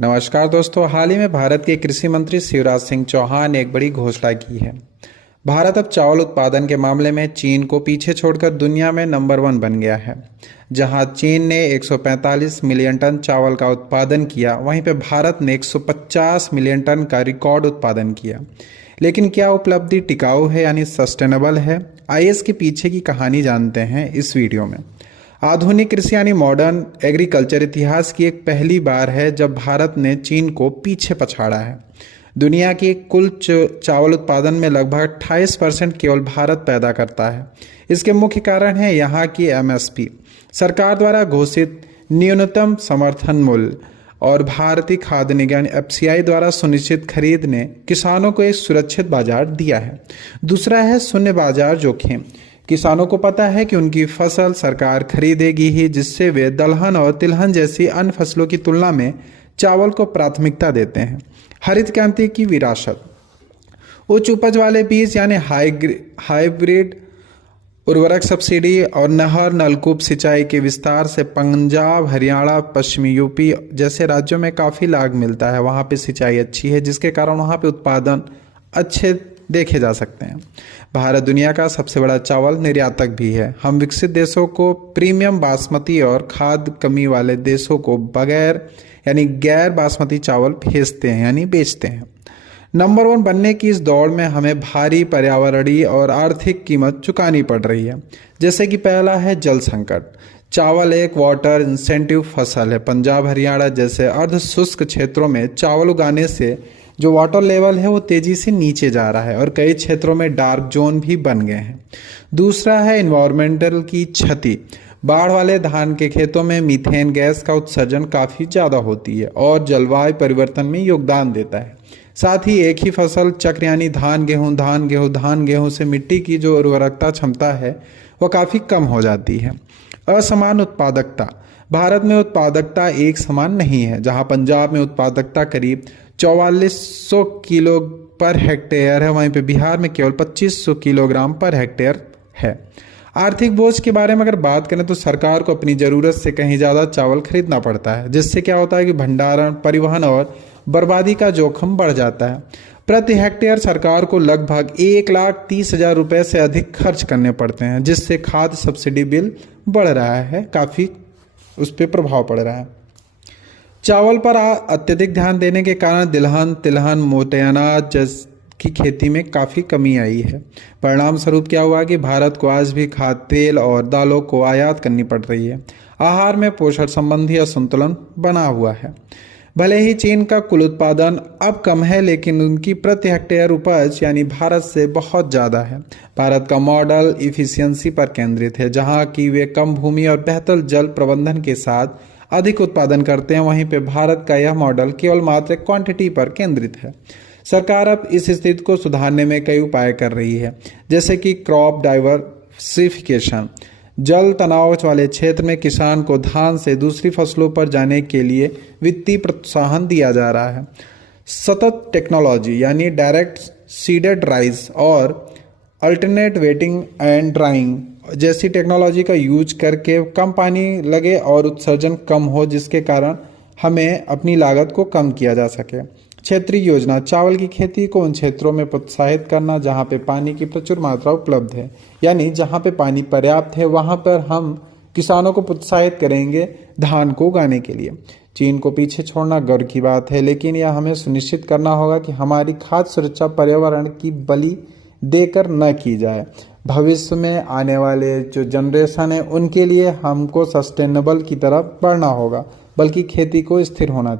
नमस्कार दोस्तों। हाल ही में भारत के कृषि मंत्री शिवराज सिंह चौहान ने एक बड़ी घोषणा की है। भारत अब चावल उत्पादन के मामले में चीन को पीछे छोड़कर दुनिया में नंबर 1 बन गया है। जहां चीन ने 145 मिलियन टन चावल का उत्पादन किया, वहीं पे भारत ने 150 मिलियन टन का रिकॉर्ड उत्पादन किया। लेकिन क्या उपलब्धि टिकाऊ है, यानी सस्टेनेबल है? आइए इसके पीछे की कहानी जानते हैं इस वीडियो में। आधुनिक कृषि यानी मॉडर्न एग्रीकल्चर इतिहास की एक पहली बार है जब भारत ने चीन को पीछे पछाड़ा है। दुनिया की कुल चावल उत्पादन में लगभग 28% केवल भारत पैदा करता है। इसके मुख्य कारण है यहाँ की एमएसपी, सरकार द्वारा घोषित न्यूनतम समर्थन मूल्य, और भारतीय खाद्य निगम एफसीआई द्वारा सुनिश्चित खरीद ने किसानों को एक सुरक्षित बाजार दिया है। दूसरा है शून्य बाजार जोखिम। किसानों को पता है कि उनकी फसल सरकार खरीदेगी ही, जिससे वे दलहन और तिलहन जैसी अन्य फसलों की तुलना में चावल को प्राथमिकता देते हैं। हरित क्रांति की विरासत, उच्च उपज वाले बीज यानी हाइब्रिड उर्वरक सब्सिडी और नहर नलकूप सिंचाई के विस्तार से पंजाब, हरियाणा, पश्चिमी यूपी जैसे राज्यों में काफ़ी लाभ मिलता है। वहाँ पे सिंचाई अच्छी है, जिसके कारण वहाँ पे उत्पादन अच्छे देखे जा सकते हैं। भारत दुनिया का सबसे बड़ा चावल निर्यातक भी है। हम विकसित देशों को प्रीमियम बासमती और खाद्य कमी वाले देशों को बगैर यानी गैर बासमती चावल भेजते हैं यानी बेचते हैं। नंबर 1 बनने की इस दौड़ में हमें भारी पर्यावरणीय और आर्थिक कीमत चुकानी पड़ रही है। जैसे कि पहला है जल संकट। चावल एक वाटर इंसेंटिव फसल है। पंजाब, हरियाणा जैसे अर्ध शुष्क क्षेत्रों में चावल उगाने से जो वाटर लेवल है वो तेजी से नीचे जा रहा है और कई क्षेत्रों में डार्क जोन भी बन गए हैं। दूसरा है इन्वायरमेंटल की क्षति। बाढ़ वाले धान के खेतों में मीथेन गैस का उत्सर्जन काफ़ी ज़्यादा होती है और जलवायु परिवर्तन में योगदान देता है। साथ ही एक ही फसल चक्र यानी धान गेहूँ से मिट्टी की जो उर्वरकता क्षमता है वह काफ़ी कम हो जाती है। असमान उत्पादकता, भारत में उत्पादकता एक समान नहीं है। जहां पंजाब में उत्पादकता करीब 4400 किलो पर हेक्टेयर है, वहीं पे बिहार में केवल 2500 किलोग्राम पर हेक्टेयर है। आर्थिक बोझ के बारे में अगर बात करें तो सरकार को अपनी ज़रूरत से कहीं ज़्यादा चावल खरीदना पड़ता है, जिससे क्या होता है कि भंडारण, परिवहन और बर्बादी का जोखिम बढ़ जाता है। प्रति हेक्टेयर सरकार को लगभग 1,30,000 रुपये से अधिक खर्च करने पड़ते हैं, जिससे खाद्य सब्सिडी बिल बढ़ रहा है, काफ़ी उस पर प्रभाव पड़ रहा है। चावल पर अत्यधिक ध्यान देने के कारण दलहन, तिलहन, मोटे अनाज की खेती में काफ़ी कमी आई है। परिणाम स्वरूप क्या हुआ कि भारत को आज भी खाद्य तेल और दालों को आयात करनी पड़ रही है। आहार में पोषण संबंधी असंतुलन बना हुआ है। भले ही चीन का कुल उत्पादन अब कम है, लेकिन उनकी प्रति हेक्टेयर उपज यानी भारत से बहुत ज़्यादा है। भारत का मॉडल इफिशियंसी पर केंद्रित है, जहां की वे कम भूमि और बेहतर जल प्रबंधन के साथ अधिक उत्पादन करते हैं। वहीं पे भारत का यह मॉडल केवल मात्र क्वांटिटी पर केंद्रित है। सरकार अब इस स्थिति को सुधारने में कई उपाय कर रही है, जैसे कि क्रॉप डाइवर्सिफिकेशन। जल तनाव वाले क्षेत्र में किसान को धान से दूसरी फसलों पर जाने के लिए वित्तीय प्रोत्साहन दिया जा रहा है। सतत टेक्नोलॉजी यानी डायरेक्ट सीडेड राइस और अल्टरनेट वेटिंग एंड ड्राइंग जैसी टेक्नोलॉजी का यूज करके कम पानी लगे और उत्सर्जन कम हो, जिसके कारण हमें अपनी लागत को कम किया जा सके। क्षेत्रीय योजना, चावल की खेती को उन क्षेत्रों में प्रोत्साहित करना जहां पे पानी की प्रचुर मात्रा उपलब्ध है, यानी जहां पे पानी पर्याप्त है वहां पर हम किसानों को प्रोत्साहित करेंगे धान को उगाने के लिए। चीन को पीछे छोड़ना गर्व की बात है, लेकिन यह हमें सुनिश्चित करना होगा कि हमारी खाद्य सुरक्षा पर्यावरण की बलि देकर न की जाए। भविष्य में आने वाले जो जनरेशन है उनके लिए हमको सस्टेनेबल की तरफ बढ़ना होगा, बल्कि खेती को स्थिर होना चाहिए।